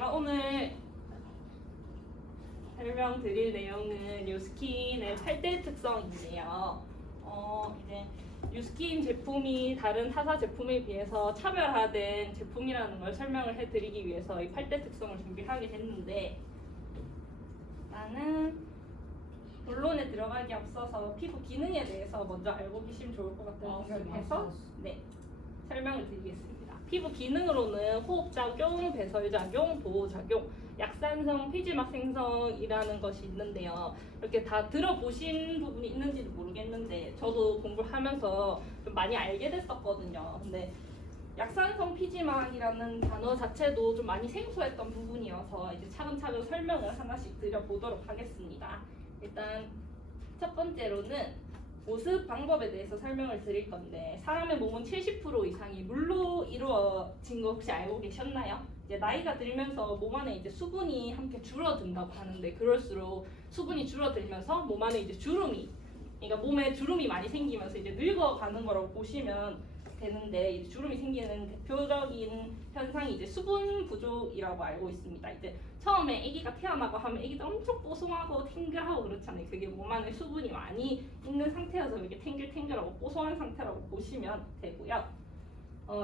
제가 오늘 설명드릴 내용은 뉴스킨의 8대 특성인데요. 이제 뉴스킨 제품이 다른 타사 제품에 비해서 차별화된 제품이라는 걸 설명을 해드리기 위해서 이 8대 특성을 준비하게 됐는데, 나는 본론에 들어가기 앞서서 피부 기능에 대해서 먼저 알고 계시면 좋을 것 같다는 생각을 해서 설명을 드리겠습니다. 피부 기능으로는 호흡작용, 배설작용, 보호작용, 약산성, 피지막 생성이라는 것이 있는데요. 이렇게 다 들어보신 부분이 있는지도 모르겠는데 저도 공부를 하면서 좀 많이 알게 됐었거든요. 근데 약산성 피지막이라는 단어 자체도 좀 많이 생소했던 부분이어서 이제 차근차근 설명을 하나씩 드려보도록 하겠습니다. 일단 첫 번째로는 보습 방법에 대해서 설명을 드릴 건데, 사람의 몸은 70% 이상이 물로 이루어진 거 혹시 알고 계셨나요? 이제 나이가 들면서 몸 안에 이제 수분이 함께 줄어든다고 하는데, 그럴수록 수분이 줄어들면서 몸 안에 이제 주름이, 그러니까 몸에 주름이 많이 생기면서 이제 늙어가는 거라고 보시면 되는데, 이제 주름이 생기는 대표적인 현상이 이제 수분 부족이라고 알고 있습니다. 이제 처음에 아기가 태어나고 하면 아기도 엄청 뽀송하고 탱글하고 그렇잖아요. 그게 몸 안에 수분이 많이 있는 상태여서 이렇게 탱글탱글하고 뽀송한 상태라고 보시면 되고요.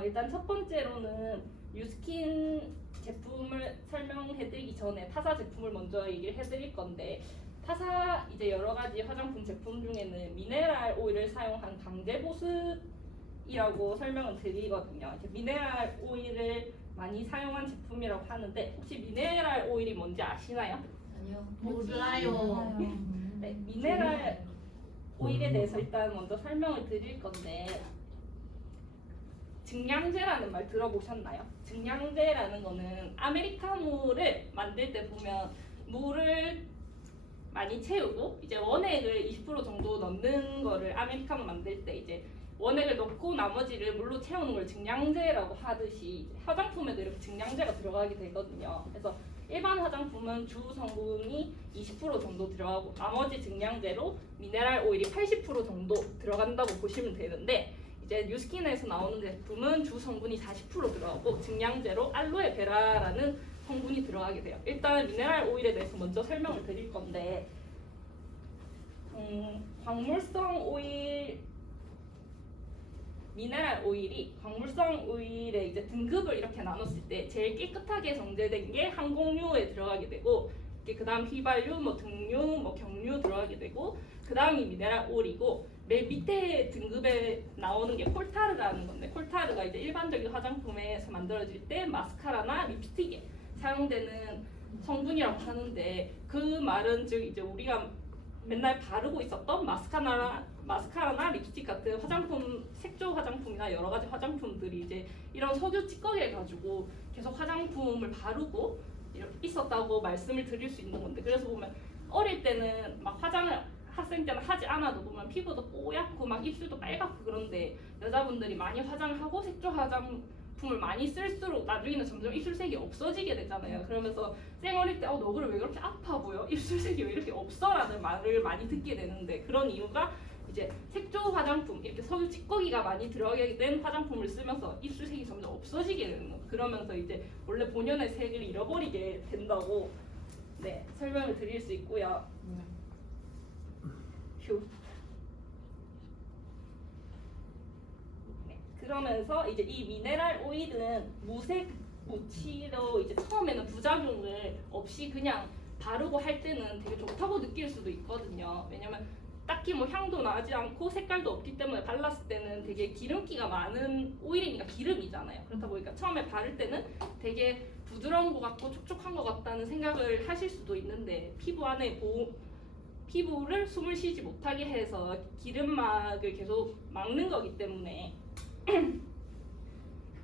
일단 첫 번째로는 뉴스킨 제품을 설명해드리기 전에 타사 제품을 먼저 얘기를 해드릴 건데, 타사 이제 여러 가지 화장품 제품 중에는 미네랄 오일을 사용한 강제 보습이라고 설명을 드리거든요. 이제 미네랄 오일을 많이 사용한 제품이라고 하는데, 혹시 미네랄 오일이 뭔지 아시나요? 아니요. 몰라요. 네, 미네랄 오일에 대해서 일단 먼저 설명을 드릴 건데, 증량제라는 말 들어보셨나요? 증량제라는 거는 아메리카노를 만들 때 보면 물을 많이 채우고 이제 원액을 20% 정도 넣는 거를 아메리카노 만들 때 이제 원액을 넣고 나머지를 물로 채우는 걸 증량제라고 하듯이 화장품에도 이렇게 증량제가 들어가게 되거든요. 그래서 일반 화장품은 주 성분이 20% 정도 들어가고 나머지 증량제로 미네랄 오일이 80% 정도 들어간다고 보시면 되는데, 이제 뉴스킨에서 나오는 제품은 주 성분이 40% 들어가고 증량제로 알로에 베라라는 성분이 들어가게 돼요. 일단 미네랄 오일에 대해서 먼저 설명을 드릴 건데, 광물성 오일, 미네랄 오일이 광물성 오일의 이제 등급을 이렇게 나눴을 때 제일 깨끗하게 정제된 게 항공유에 들어가게 되고, 그 다음 휘발유, 뭐 등유, 뭐 경유 들어가게 되고, 그 다음이 미네랄 오일이고, 맨 밑에 등급에 나오는 게 콜타르라는 건데, 콜타르가 이제 일반적인 화장품에서 만들어질 때 마스카라나 립스틱에 사용되는 성분이라고 하는데, 그 말은 즉 이제 우리가 맨날 바르고 있었던 마스카라나 립스틱 같은 화장품, 색조 화장품이나 여러 가지 화장품들이 이제 이런 석유 찌꺼기를 가지고 계속 화장품을 바르고 있었다고 말씀을 드릴 수 있는 건데, 그래서 보면 어릴 때는 막 화장을 학생 때는 하지 않아도 보면 피부도 뽀얗고 막 입술도 빨갛고, 그런데 여자분들이 많이 화장을 하고 색조 화장품을 많이 쓸수록 나중에는 점점 입술색이 없어지게 되잖아요. 그러면서 쌩얼일 때 너 그래 왜 그렇게 아파 보여? 입술색이 왜 이렇게 없어? 라는 말을 많이 듣게 되는데, 그런 이유가 이제 색조 화장품, 이렇게 석유 찌꺼기가 많이 들어가게 된 화장품을 쓰면서 입술색이 점점 없어지게 되는 거예요. 그러면서 이제 원래 본연의 색을 잃어버리게 된다고 설명을 드릴 수 있고요. 그러면서 이제 이 미네랄 오일은 무색 무치로 이제 처음에는 부작용을 없이 그냥 바르고 할 때는 되게 좋다고 느낄 수도 있거든요. 왜냐면 딱히 뭐 향도 나지 않고 색깔도 없기 때문에 발랐을 때는 되게 기름기가 많은 오일이니까 기름이잖아요. 그렇다 보니까 처음에 바를 때는 되게 부드러운 것 같고 촉촉한 것 같다는 생각을 하실 수도 있는데, 피부 안에 피부를 숨을 쉬지 못하게 해서 기름막을 계속 막는 거기 때문에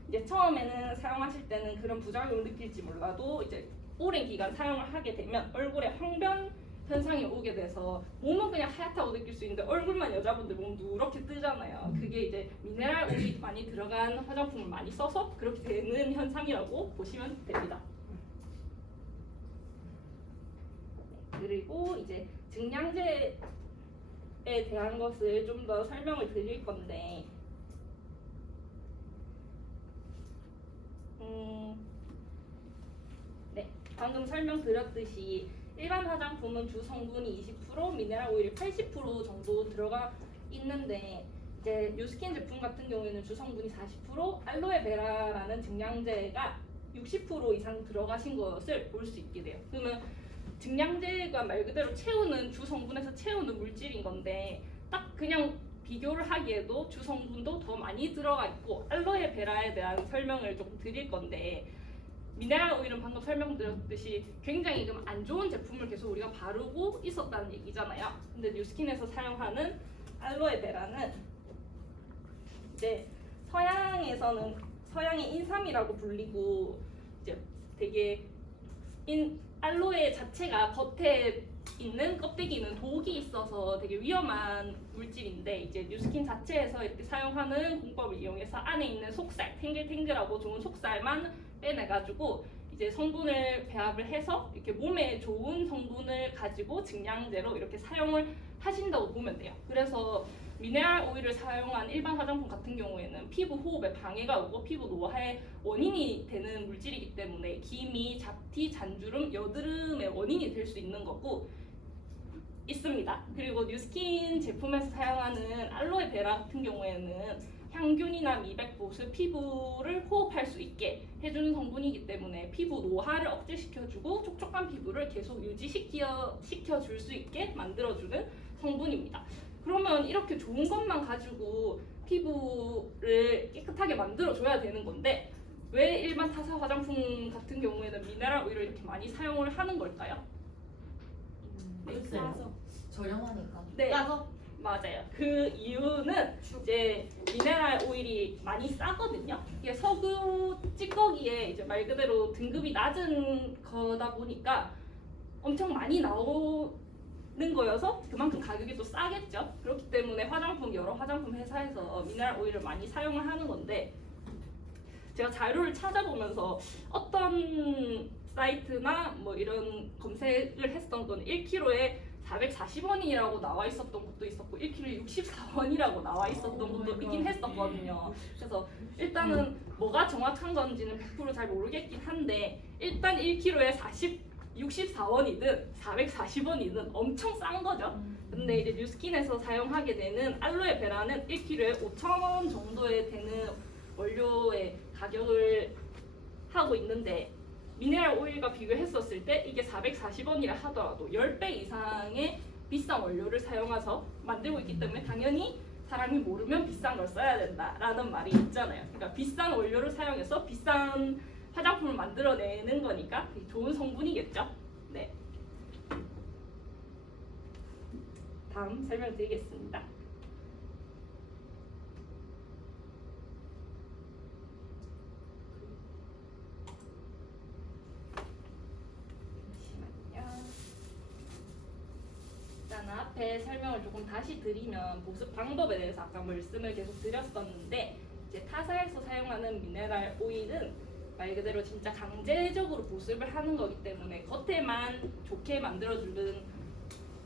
이제 처음에는 사용하실 때는 그런 부작용을 느낄지 몰라도 이제 오랜 기간 사용을 하게 되면 얼굴에 황변 현상이 오게 돼서 몸은 그냥 하얗다고 느낄 수 있는데 얼굴만 여자분들 몸 누렇게 뜨잖아요. 그게 이제 미네랄 오일이 많이 들어간 화장품을 많이 써서 그렇게 되는 현상이라고 보시면 됩니다. 그리고 이제 증량제에 대한 것을 좀 더 설명을 드릴 건데, 네, 방금 설명드렸듯이 일반 화장품은 주 성분이 20%, 미네랄 오일이 80% 정도 들어가 있는데 이제 뉴스킨 제품 같은 경우에는 주 성분이 40%, 알로에베라라는 증량제가 60% 이상 들어가신 것을 볼 수 있게 돼요. 그러면 증량제가 말 그대로 채우는 주 성분에서 채우는 물질인 건데 딱 그냥 비교를 하기에도 주 성분도 더 많이 들어가 있고 알로에베라에 대한 설명을 조금 드릴 건데 미네랄 오일은 방금 설명드렸듯이 굉장히 좀 안 좋은 제품을 계속 우리가 바르고 있었다는 얘기잖아요. 근데 뉴스킨에서 사용하는 알로에베라는 이제 서양에서는 서양의 인삼이라고 불리고 이제 되게 알로에 자체가 겉에 있는 껍데기는 독이 있어서 되게 위험한 물질인데 이제 뉴스킨 자체에서 이렇게 사용하는 공법을 이용해서 안에 있는 속살, 탱글탱글하고 좋은 속살만 빼내가지고 이제 성분을 배합을 해서 이렇게 몸에 좋은 성분을 가지고 증량제로 이렇게 사용을 하신다고 보면 돼요. 그래서 미네랄 오일을 사용한 일반 화장품 같은 경우에는 피부 호흡에 방해가 오고 피부 노화의 원인이 되는 물질이기 때문에 기미, 잡티, 잔주름, 여드름의 원인이 될 수 있는 거고 있습니다. 그리고 뉴스킨 제품에서 사용하는 알로에베라 같은 경우에는 향균이나 미백, 보습, 피부를 호흡할 수 있게 해주는 성분이기 때문에 피부 노화를 억제시켜주고 촉촉한 피부를 계속 유지시켜줄 수 있게 만들어주는 성분입니다. 그러면 이렇게 좋은 것만 가지고 피부를 깨끗하게 만들어줘야 되는 건데 왜 일반 타사 화장품 같은 경우에는 미네랄 오일을 이렇게 많이 사용을 하는 걸까요? 싸서 저렴하니까. 네. 싸서? 맞아요. 그 이유는 이제 미네랄 오일이 많이 싸거든요. 이게 석유 찌꺼기에 이제 말 그대로 등급이 낮은 거다 보니까 엄청 많이 나오는 거여서 그만큼 가격이 또 싸겠죠. 그렇기 때문에 여러 화장품 회사에서 미네랄 오일을 많이 사용을 하는 건데 제가 자료를 찾아보면서 어떤 사이트나 뭐 이런 검색을 했던 건 1kg에 440원이라고 나와 있었던 것도 있었고 1kg에 64원이라고 나와 있었던 것도 있긴 했었거든요. 그래서 일단은 뭐가 정확한 건지는 100% 잘 모르겠긴 한데 일단 1kg에 64원이든 440원이든 엄청 싼 거죠. 근데 이제 뉴스킨에서 사용하게 되는 알로에베라는 1kg에 5,000원 정도에 되는 원료의 가격을 하고 있는데 미네랄 오일과 비교했었을 때 이게 440원이라 하더라도 10배 이상의 비싼 원료를 사용해서 만들고 있기 때문에 당연히 사람이 모르면 비싼 걸 써야 된다라는 말이 있잖아요. 그러니까 비싼 원료를 사용해서 비싼 화장품을 만들어내는 거니까 좋은 성분이겠죠. 네. 다음 설명드리겠습니다. 앞에 설명을 조금 다시 드리면 보습 방법에 대해서 아까 말씀을 계속 드렸었는데 이제 타사에서 사용하는 미네랄 오일은 말 그대로 진짜 강제적으로 보습을 하는 거기 때문에 겉에만 좋게 만들어주는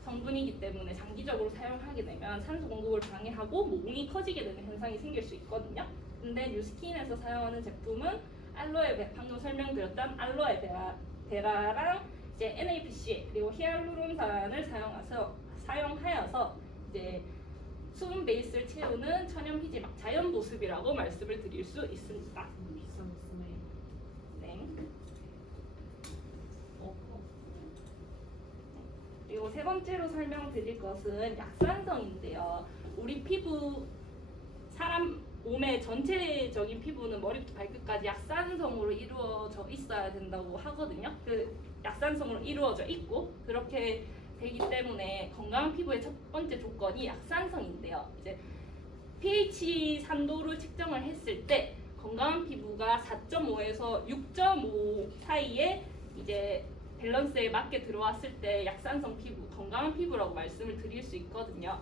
성분이기 때문에 장기적으로 사용하게 되면 산소 공급을 방해하고 모공이 커지게 되는 현상이 생길 수 있거든요. 근데 뉴스킨에서 사용하는 제품은 방금 설명드렸던 알로에베라랑 이제 NAPC 그리고 히알루론산을 사용하여서 이제 수분 베이스를 채우는 천연 피지막 자연 보습이라고 말씀을 드릴 수 있습니다. 비싼 거 쓰네. 네. 그리고 세 번째로 설명드릴 것은 약산성인데요. 우리 피부 사람 몸의 전체적인 피부는 머리부터 발끝까지 약산성으로 이루어져 있어야 된다고 하거든요. 그 약산성으로 이루어져 있고 그렇게 되기 때문에 건강한 피부의 첫 번째 조건이 약산성인데요. 이제 pH 산도를 측정을 했을 때 건강한 피부가 4.5에서 6.5 사이에 이제 밸런스에 맞게 들어왔을 때 약산성 피부, 건강한 피부라고 말씀을 드릴 수 있거든요.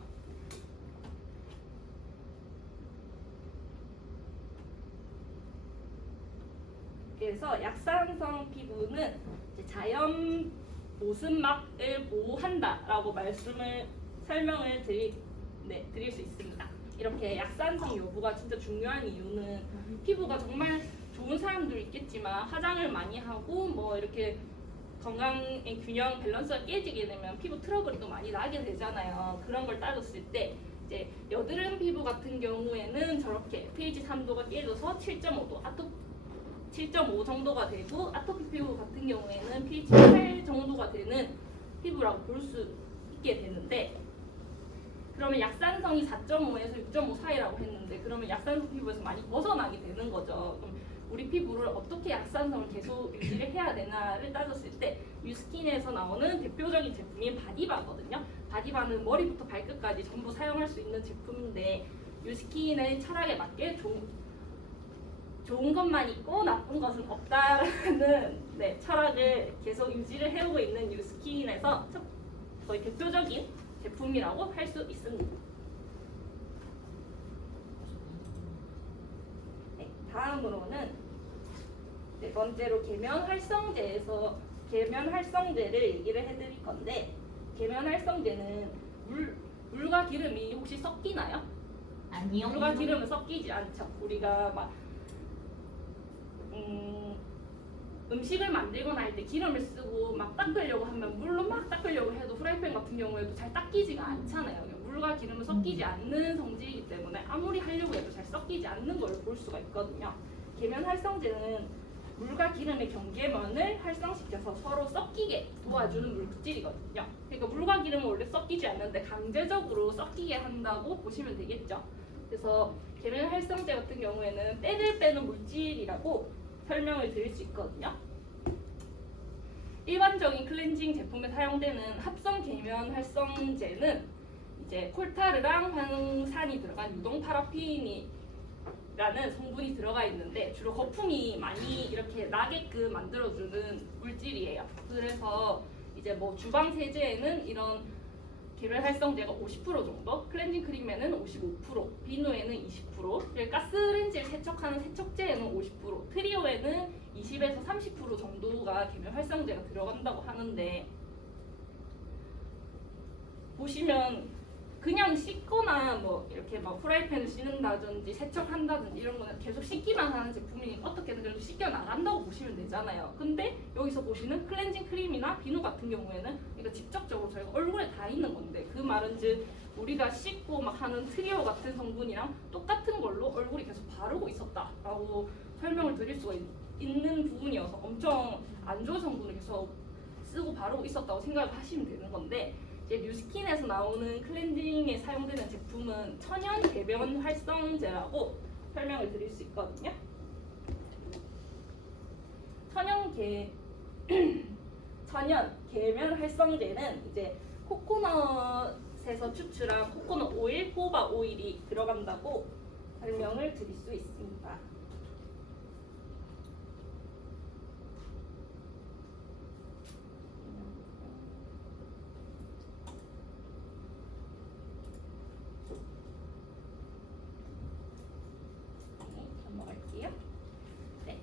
그래서 약산성 피부는 이제 자연 보습막을 보호한다라고 설명을 드릴 수 있습니다. 이렇게 약산성 여부가 진짜 중요한 이유는 피부가 정말 좋은 사람도 있겠지만 화장을 많이 하고 뭐 이렇게 건강의 균형 밸런스가 깨지게 되면 피부 트러블이 또 많이 나게 되잖아요. 그런 걸 따졌을 때 이제 여드름 피부 같은 경우에는 저렇게 pH 3도가 깨져서 7.5도 7.5 정도가 되고 아토피 피부 같은 경우에는 pH 8 정도가 되는 피부라고 볼 수 있게 되는데, 그러면 약산성이 4.5에서 6.5 사이라고 했는데 그러면 약산성 피부에서 많이 벗어나게 되는 거죠. 그럼 우리 피부를 어떻게 약산성을 계속 유지를 해야 되나를 따졌을 때 유스킨에서 나오는 대표적인 제품인 바디바거든요. 바디바는 머리부터 발끝까지 전부 사용할 수 있는 제품인데 유스킨의 철학에 맞게 좋은 것만 있고 나쁜 것은 없다라는 철학을 계속 유지를 해오고 있는 유스킨에서 거의 대표적인 제품이라고 할 수 있습니다. 네, 다음으로는 네 번째로 계면 활성제를 얘기를 해드릴 건데, 계면 활성제는 물과 기름이 혹시 섞이나요? 아니요. 물과 기름은 섞이지 않죠. 우리가 막 음식을 만들거나 할 때 기름을 쓰고 막 닦으려고 하면 물로 막 닦으려고 해도 프라이팬 같은 경우에도 잘 닦이지가 않잖아요. 물과 기름은 섞이지 않는 성질이기 때문에 아무리 하려고 해도 잘 섞이지 않는 걸 볼 수가 있거든요. 계면 활성제는 물과 기름의 경계면을 활성시켜서 서로 섞이게 도와주는 물질이거든요. 그러니까 물과 기름은 원래 섞이지 않는데 강제적으로 섞이게 한다고 보시면 되겠죠. 그래서 계면 활성제 같은 경우에는 때를 빼는 물질이라고 설명을 드릴 수 있거든요. 일반적인 클렌징 제품에 사용되는 합성 계면 활성제는 이제 콜타르랑 황산이 들어간 유동 파라핀이라는 성분이 들어가 있는데 주로 거품이 많이 이렇게 나게끔 만들어주는 물질이에요. 그래서 이제 뭐 주방 세제에는 이런 계면 활성제가 50% 정도, 클렌징 크림에는 55%, 비누에는 20%, 가스레인지를 세척하는 세척제에는 50%, 트리오에는 20에서 30% 정도가 계면 활성제가 들어간다고 하는데, 보시면 그냥 씻거나 뭐 이렇게 막 프라이팬을 씻는다든지 세척한다든지 이런 거는 계속 씻기만 하는 제품이니 어떻게든 그래도 씻겨 나간다고 보시면 되잖아요. 근데 여기서 보시는 클렌징 크림이나 비누 같은 경우에는 그러니까 직접적으로 저희가 얼굴에 다 있는 건데, 그 말은 즉 우리가 씻고 막 하는 트리오 같은 성분이랑 똑같은 걸로 얼굴이 계속 바르고 있었다라고 설명을 드릴 수가 있는 부분이어서 엄청 안 좋은 성분을 계속 쓰고 바르고 있었다고 생각을 하시면 되는 건데, 이제 뉴스킨에서 나오는 클렌징에 사용되는 제품은 천연 계면 활성제라고 설명을 드릴 수 있거든요. 천연 계면 활성제는 이제 코코넛에서 추출한 코코넛 오일, 호바 오일이 들어간다고 설명을 드릴 수 있습니다.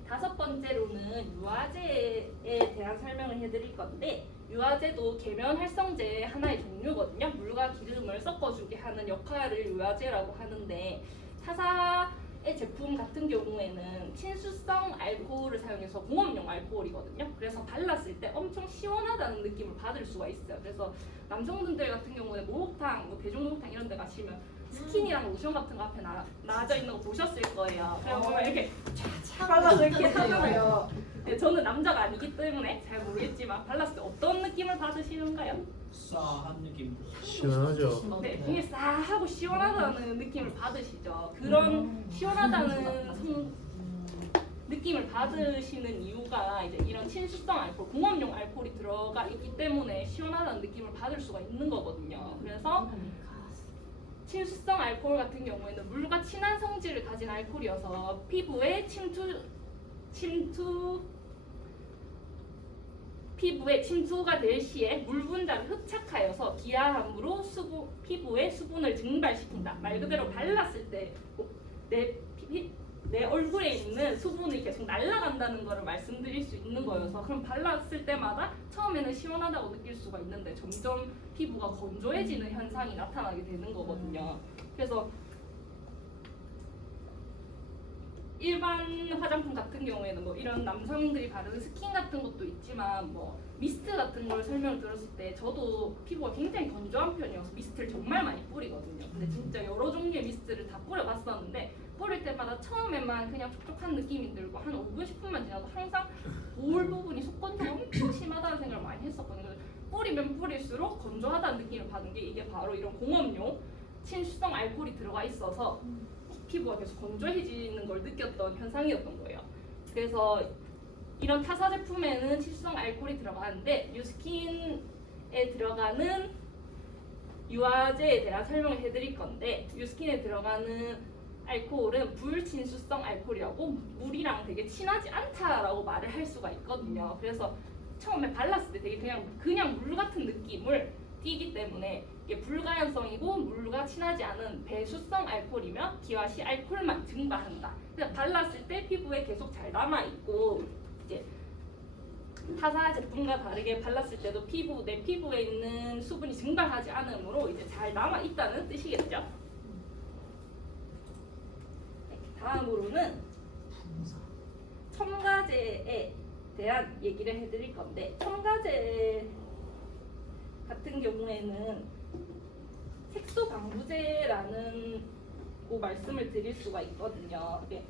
다섯 번째로는 유화제에 대한 설명을 해드릴 건데, 유화제도 계면 활성제의 하나의 종류거든요. 물과 기름을 섞어주게 하는 역할을 유화제라고 하는데, 타사의 제품 같은 경우에는 친수성 알코올을 사용해서 공업용 알코올이거든요. 그래서 발랐을 때 엄청 시원하다는 느낌을 받을 수가 있어요. 그래서 남성분들 같은 경우에 목욕탕, 뭐 대중 목욕탕 이런 데 가시면 스킨이랑 로션 같은 거 앞에 나와져 있는 거 보셨을 거예요. 그러면 이렇게 쫙 발라서 이렇게 하잖아요. 네, 저는 남자가 아니기 때문에 잘 모르겠지만 발랐을 때 어떤 느낌을 받으시는가요? 싸한 느낌. 시원하죠. 네, 되게 싸하고 시원하다는 느낌을 받으시죠. 그런 시원하다는 느낌을 받으시는 이유가 이제 이런 친수성 알코올, 공업용 알코올이 들어가 있기 때문에 시원하다는 느낌을 받을 수가 있는 거거든요. 그래서 친수성 알코올 같은 경우에는 물과 친한 성질을 가진 알코올이어서 피부에 침투가 될 시에 물 분자를 흡착하여서 기하함으로 피부의 수분을 증발시킨다. 말 그대로 발랐을 때 내 얼굴에 있는 수분이 계속 날아간다는 것을 말씀드릴 수 있는 거여서, 그럼 발랐을 때마다 처음에는 시원하다고 느낄 수가 있는데 점점 피부가 건조해지는 현상이 나타나게 되는 거거든요. 그래서 일반 화장품 같은 경우에는 뭐 이런 남성들이 바르는 스킨 같은 것도 있지만 뭐 미스트 같은 걸 설명을 들었을 때 저도 피부가 굉장히 건조한 편이어서 미스트를 정말 많이 뿌리거든요. 근데 진짜 여러 종류의 미스트를 다 뿌려봤었는데 뿌릴 때마다 처음에만 그냥 촉촉한 느낌이 들고 한 5분 10분만 지나도 항상 볼 부분이 속건조가 엄청 심하다는 생각을 많이 했었거든요. 뿌리면 뿌릴수록 건조하다는 느낌을 받은 게 이게 바로 이런 공업용 친수성 알코올이 들어가 있어서 피부가 계속 건조해지는 걸 느꼈던 현상이었던 거예요. 그래서 이런 타사 제품에는 친수성 알코올이 들어가는데 뉴스킨에 들어가는 유화제에 대한 설명을 해드릴 건데 뉴스킨에 들어가는 알코올은 불친수성 알코올이라고 물이랑 되게 친하지 않다라고 말을 할 수가 있거든요. 그래서 처음에 발랐을 때 되게 그냥 물 같은 느낌을 띄기 때문에 이게 불가연성이고 물과 친하지 않은 배수성 알코올이며 기화시 알코올만 증발한다. 그래서 발랐을 때 피부에 계속 잘 남아 있고 이제 타사 제품과 다르게 발랐을 때도 내 피부에 있는 수분이 증발하지 않으므로 이제 잘 남아 있다는 뜻이겠죠. 네, 다음으로는 첨가제에 대한 얘기를 해드릴 건데 첨가제 같은 경우에는 색소 방부제라는 고 말씀을 드릴 수가 있거든요. 이게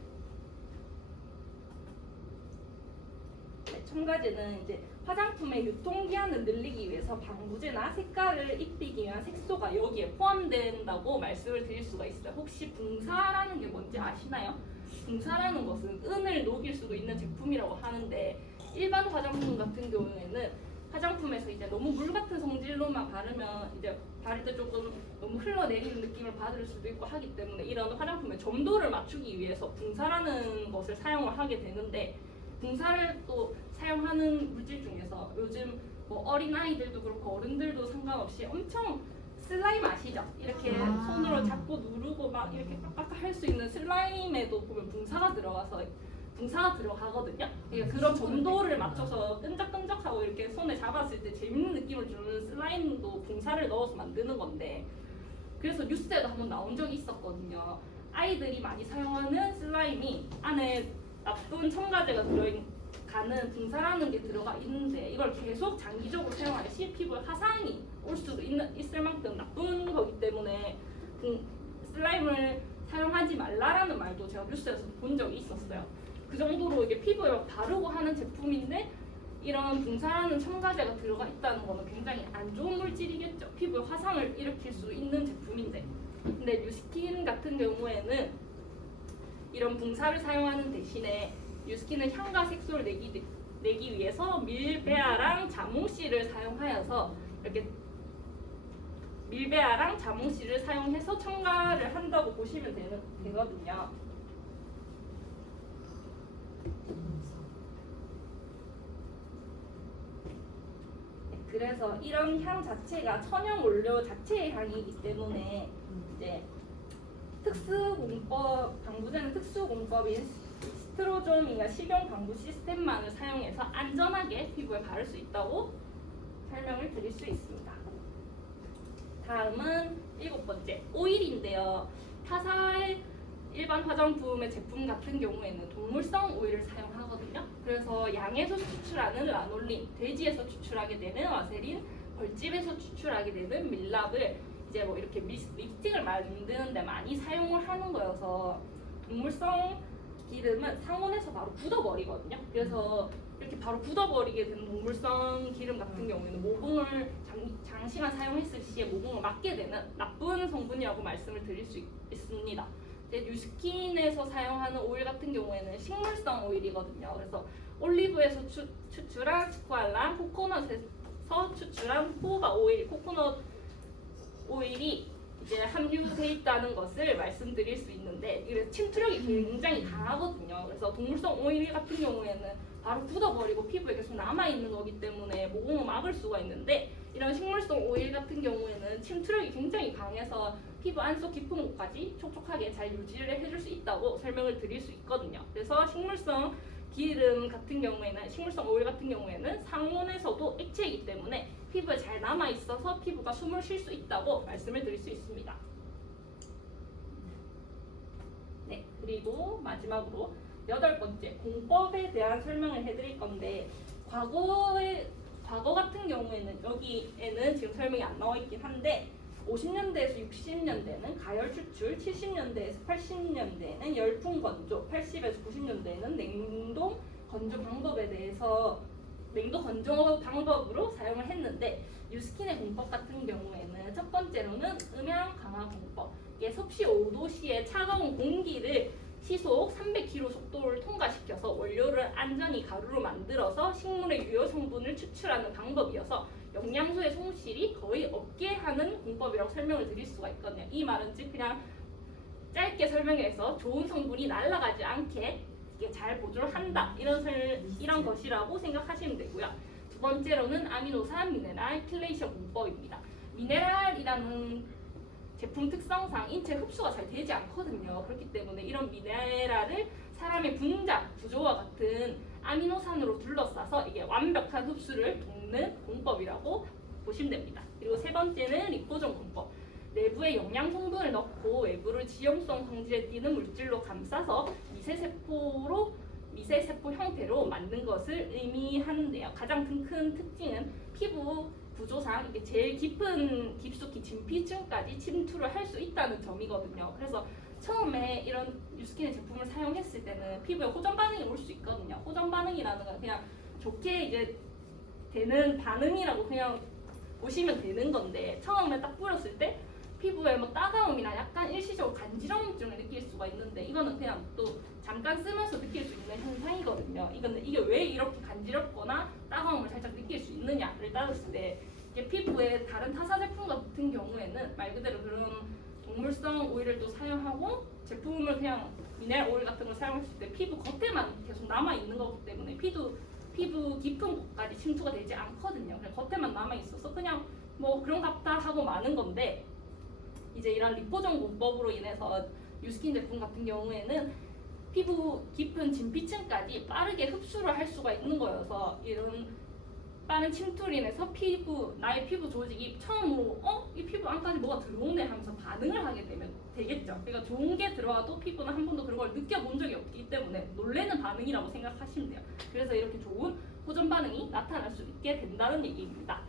첨가제는 이제 화장품의 유통기한을 늘리기 위해서 방부제나 색깔을 입히기 위한 색소가 여기에 포함된다고 말씀을 드릴 수가 있어요. 혹시 붕사라는 게 뭔지 아시나요? 붕사라는 것은 은을 녹일 수도 있는 제품이라고 하는데 일반 화장품 같은 경우에는 화장품에서 이제 너무 물 같은 성질로만 바르면 이제 바를 때 조금 너무 흘러내리는 느낌을 받을 수도 있고 하기 때문에 이런 화장품의 점도를 맞추기 위해서 붕사라는 것을 사용을 하게 되는데 붕사를 또 사용하는 물질 중에서 요즘 뭐 어린 아이들도 그렇고 어른들도 상관없이 엄청 슬라임 아시죠? 이렇게 손으로 잡고 누르고 막 이렇게 빡빡 할 수 있는 슬라임에도 보면 붕사가 들어가거든요. 그러니까 그런 점도를 맞춰서 끈적끈적하고 이렇게 손에 잡았을 때 재밌는 느낌을 주는 슬라임도 붕사를 넣어서 만드는 건데 그래서 뉴스에도 한번 나온 적이 있었거든요. 아이들이 많이 사용하는 슬라임이 안에 나쁜 첨가제가 들어가는 붕사라는 게 들어가 있는데 이걸 계속 장기적으로 사용하면 피부에 화상이 올 수도 있을 만큼 나쁜 거기 때문에 슬라임을 사용하지 말라라는 말도 제가 뉴스에서 본 적이 있었어요. 그 정도로 이게 피부에 바르고 하는 제품인데 이런 붕사라는 첨가제가 들어가 있다는 거는 굉장히 안 좋은 물질이겠죠. 피부에 화상을 일으킬 수 있는 제품인데 근데 뉴스킨 같은 경우에는 이런 붕사를 사용하는 대신에 뉴스킨은 향과 색소를 내기 위해서 밀베아랑 자몽씨를 사용하여서 이렇게 밀베아랑 자몽씨를 사용해서 첨가를 한다고 보시면 되거든요. 그래서 이런 향 자체가 천연 원료 자체의 향이기 때문에 이제 방부제는 특수공법인 스트로조미아 식용 방부 시스템만을 사용해서 안전하게 피부에 바를 수 있다고 설명을 드릴 수 있습니다. 다음은 7번째 오일인데요. 타사의 일반 화장품의 제품 같은 경우에는 동물성 오일을 사용하거든요. 그래서 양에서 추출하는 라놀린, 돼지에서 추출하게 되는 와세린, 벌집에서 추출하게 되는 밀랍을 이제 뭐 이렇게 립스틱을 만드는 데 많이 사용을 하는 거여서 동물성 기름은 상온에서 바로 굳어버리거든요. 그래서 이렇게 바로 굳어버리게 되는 동물성 기름 같은 경우에는 모공을 장시간 사용했을 시에 모공을 막게 되는 나쁜 성분이라고 말씀을 드릴 수 있습니다. 뉴스킨에서 사용하는 오일 같은 경우에는 식물성 오일이거든요. 그래서 올리브에서 추출한 스쿠알란, 코코넛에서 추출한 호바 오일, 코코넛 오일이 이제 함유돼 있다는 것을 말씀드릴 수 있는데 이게 침투력이 굉장히 강하거든요. 그래서 동물성 오일 같은 경우에는 바로 굳어버리고 피부에 계속 남아있는 거기 때문에 모공을 막을 수가 있는데 이런 식물성 오일 같은 경우에는 침투력이 굉장히 강해서 피부 안속 깊은 곳까지 촉촉하게 잘 유지를 해줄 수 있다고 설명을 드릴 수 있거든요. 그래서 식물성 기름 같은 경우에는 식물성 오일 같은 경우에는 상온에서도 액체이기 때문에 피부에 잘 남아 있어서 피부가 숨을 쉴 수 있다고 말씀을 드릴 수 있습니다. 네. 그리고 마지막으로 8번째, 공법에 대한 설명을 해드릴 건데 과거 같은 경우에는 여기에는 지금 설명이 안 나와 있긴 한데 50년대에서 60년대는 가열 추출, 70년대에서 80년대에는 열풍 건조, 80에서 90년대에는 냉동 건조 방법에 대해서 냉동 건조 방법으로 사용을 했는데 뉴스킨의 공법 같은 경우에는 첫 번째로는 음향 강화 공법. 이게 섭씨 5도씨의 차가운 공기를 시속 300km 속도를 통과시켜서 원료를 안전히 가루로 만들어서 식물의 유효 성분을 추출하는 방법이어서 영양소의 손실이 거의 없게 하는 공법이라고 설명을 드릴 수가 있거든요. 이 말은 즉 그냥 짧게 설명해서 좋은 성분이 날아가지 않게 이게 잘 보조를 한다 이런 것이라고 생각하시면 되고요. 두 번째로는 아미노산 미네랄 킬레이션 공법입니다. 미네랄이라는 제품 특성상 인체 흡수가 잘 되지 않거든요. 그렇기 때문에 이런 미네랄을 사람의 분자 구조와 같은 아미노산으로 둘러싸서 이게 완벽한 흡수를 돕는 공법이라고 보시면 됩니다. 그리고 세 번째는 리포존 공법. 내부에 영양 성분을 넣고 외부를 지용성 성질에 띄는 물질로 감싸서 미세세포 형태로 만든 것을 의미하는데요. 가장 큰 특징은 피부 구조상 이게 제일 깊숙이 진피층까지 침투를 할 수 있다는 점이거든요. 그래서 처음에 이런 뉴스킨의 제품을 사용했을 때는 피부에 호전 반응이 올 수 있거든요. 호전 반응이라는 건 그냥 좋게 이제 되는 반응이라고 그냥 보시면 되는 건데 처음에 딱 뿌렸을 때 피부에 뭐 따가움이나 약간 일시적으로 간지러움증을 느낄 수가 있는데 이거는 그냥 또 잠깐 쓰면서 느낄 수 있는 현상이거든요. 이게 왜 이렇게 간지럽거나 따가움을 살짝 느낄 수 있느냐를 따졌을 때 이게 피부에 다른 타사 제품 같은 경우에는 말 그대로 그런 동물성 오일을 또 사용하고 제품을 그냥 미네랄 오일 같은 걸 사용했을 때 피부 겉에만 계속 남아 있는 거기 때문에 피부 깊은 곳까지 침투가 되지 않거든요. 그냥 겉에만 남아 있어서 그냥 뭐 그런갑다 하고 마는 건데 이제 이런 리포존 공법으로 인해서 뉴스킨 제품 같은 경우에는 피부 깊은 진피층까지 빠르게 흡수를 할 수가 있는 거여서 이런 빠른 침투로 인해서 나의 피부 조직이 처음으로 이 피부 안까지 뭐가 들어오네 하면서 반응을 하게 되겠죠. 그러니까 좋은 게 들어와도 피부는 한 번도 그런 걸 느껴본 적이 없기 때문에 놀래는 반응이라고 생각하시면 돼요. 그래서 이렇게 좋은 호전 반응이 나타날 수 있게 된다는 얘기입니다.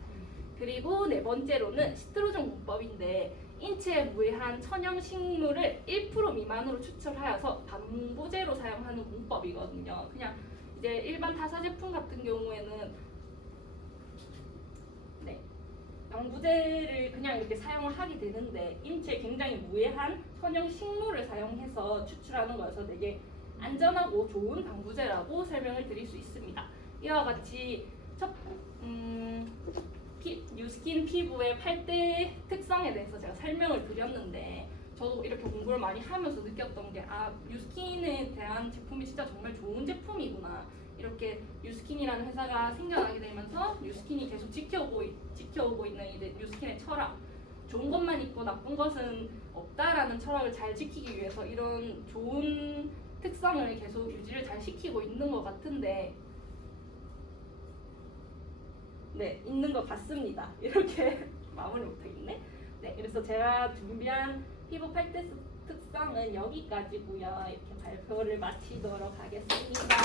그리고 네 번째로는 시트로존 공법인데 인체에 무해한 천연 식물을 1% 미만으로 추출하여서 방부제로 사용하는 공법이거든요. 그냥 이제 일반 타사 제품 같은 경우에는 방부제를 그냥 이렇게 사용을 하게 되는데 인체에 굉장히 무해한 천연 식물을 사용해서 추출하는 거여서 되게 안전하고 좋은 방부제라고 설명을 드릴 수 있습니다. 이와 같이 뉴스킨 피부의 8대 특성에 대해서 제가 설명을 드렸는데 저도 이렇게 공부를 많이 하면서 느꼈던 게 뉴스킨에 대한 제품이 진짜 정말 좋은 제품이구나. 이렇게 뉴스킨이라는 회사가 생겨나게 되면서 뉴스킨이 계속 지켜오고 있는 이제 뉴스킨의 철학, 좋은 것만 있고 나쁜 것은 없다라는 철학을 잘 지키기 위해서 이런 좋은 특성을 계속 유지를 잘 시키고 있는 것 같은데 있는 것 같습니다. 이렇게 마무리 못하겠네. 그래서 제가 준비한 피부 8대 특성은 여기까지고요. 이렇게 발표를 마치도록 하겠습니다.